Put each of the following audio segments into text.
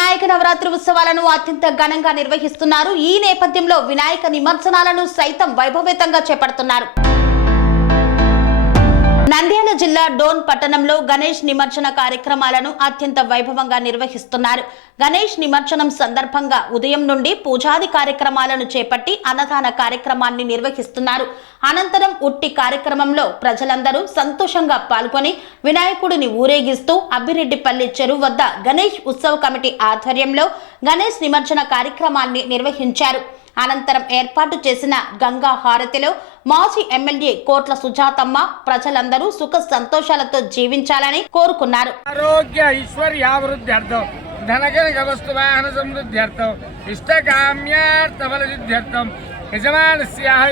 వినాయక నవరాత్రి ఉత్సవాలను అత్యంత ఘనంగా నిర్వహిస్తున్నారు. ఈ నేపథ్యంలో వినాయక నిమజ్జనాలను సైతం వైభవేతంగా చేపడుతున్నారు. నంద్యాల జిల్లా డోన్ పట్టణంలో గణేష్ నిమజ్జన కార్యక్రమాలను అత్యంత వైభవంగా నిర్వహిస్తున్నారు. గణేష్ నిమజ్జనం సందర్భంగా ఉదయం నుండి పూజాది కార్యక్రమాలను చేపట్టి అన్నదాన కార్యక్రమాన్ని నిర్వహిస్తున్నారు. అనంతరం ఉట్టి కార్యక్రమంలో ప్రజలందరూ సంతోషంగా పాల్గొని వినాయకుడిని ఊరేగిస్తూ అబ్బిరెడ్డిపల్లి చెరువు వద్ద గణేష్ ఉత్సవ కమిటీ ఆధ్వర్యంలో గణేష్ నిమజ్జన కార్యక్రమాన్ని నిర్వహించారు. అనంతరం ఏర్పాటు చేసిన గంగా హారతిలో మాజీ ఎమ్మెల్యే కోట్ల సుజాతమ్మ ప్రజలందరూ సుఖ సంతోషాలతో జీవించాలని కోరుకున్నారు. ఆరోగ్య ఐశ్వర్యాభివృద్ధ్యర్థం ధనకనక వస్తు వాహన సమృద్ధ్యర్థం ఇష్టకామ్యార్థ ఫలసిద్ధ్యర్థం యజమానస్యాః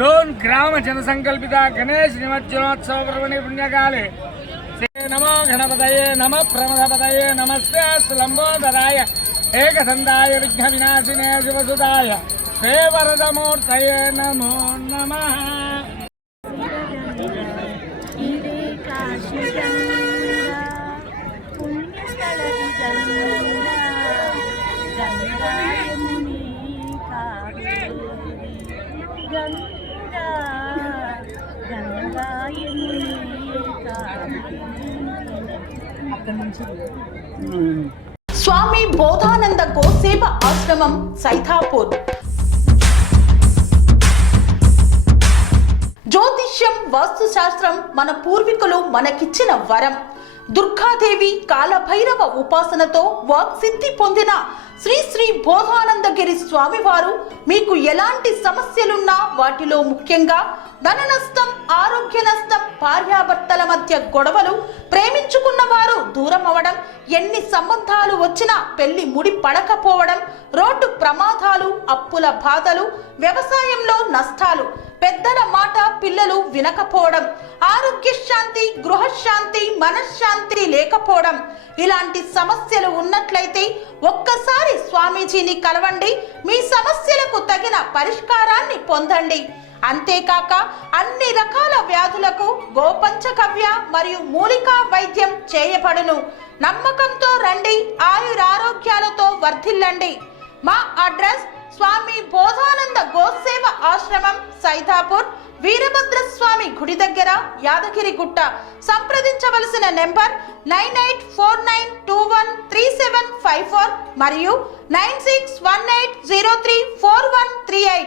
డోన్ గ్రామ జనసంకల్పిత గణేష్ నిమజ్జనోత్సవ పర్వణి పుణ్యకాలే నమో గణపతయే నమ ప్రమథపతయే నమస్తే లంబోదరాయ ఏకదండాయ విఘ్న వినాశినే శివసుదాయ శ్రీవరదమూర్తయే నమో నమః. స్వామి బోధానంద గోసేవ ఆశ్రమం సైథాపూర్. జ్యోతిష్యం వాస్తుశాస్త్రం మన పూర్వీకులు మనకిచ్చిన వరం. దుర్గాదేవి కాలభైరవ ఉపాసనతో వాక్సిద్ధి పొందిన శ్రీ శ్రీ బోధానందగిరి స్వామివారు మీకు ఎలాంటి సమస్యలున్నా వాటిలో ముఖ్యంగా ధన నష్టం, ఆరోగ్య నష్టం, భార్యాభర్తల మధ్య గొడవలు, ప్రేమించుకున్న వారు దూరం అవడం, ఎన్ని సంబంధాలు వచ్చినా పెళ్లి ముడి పడకపోవడం, రోడ్డు ప్రమాదాలు, అప్పుల బాధలు, వ్యవసాయంలో నష్టాలు, పెద్దల మాట పిల్లలు వినకపోవడం, ఆరోగ్య శాంతి, గృహశాంతి, మనశ్శాంతి లేకపోవడం, ఇలాంటి సమస్యలు ఉన్నట్లయితే ఒక్కసారి స్వామీజీని కలవండి. మీ సమస్యలకు తగిన పరిష్కారాన్ని పొందండి. అంతేకాక అన్ని రకాల వ్యాధులకు గోపంచకవ్య మరియు మూలికా వైద్యం చేయబడును. నమ్మకంతో రండి, ఆయురారోగ్యాలతో వర్ధిల్లండి. మా అడ్రస్ స్వామి బోధానంద గోసేవ ఆశ్రమం సైథాపూర్, వీరభద్రస్వామి గుడి దగ్గర, యాదగిరిగుట్ట. సంప్రదించవలసిన నెంబర్ 9849213754 మరియు 9618034138.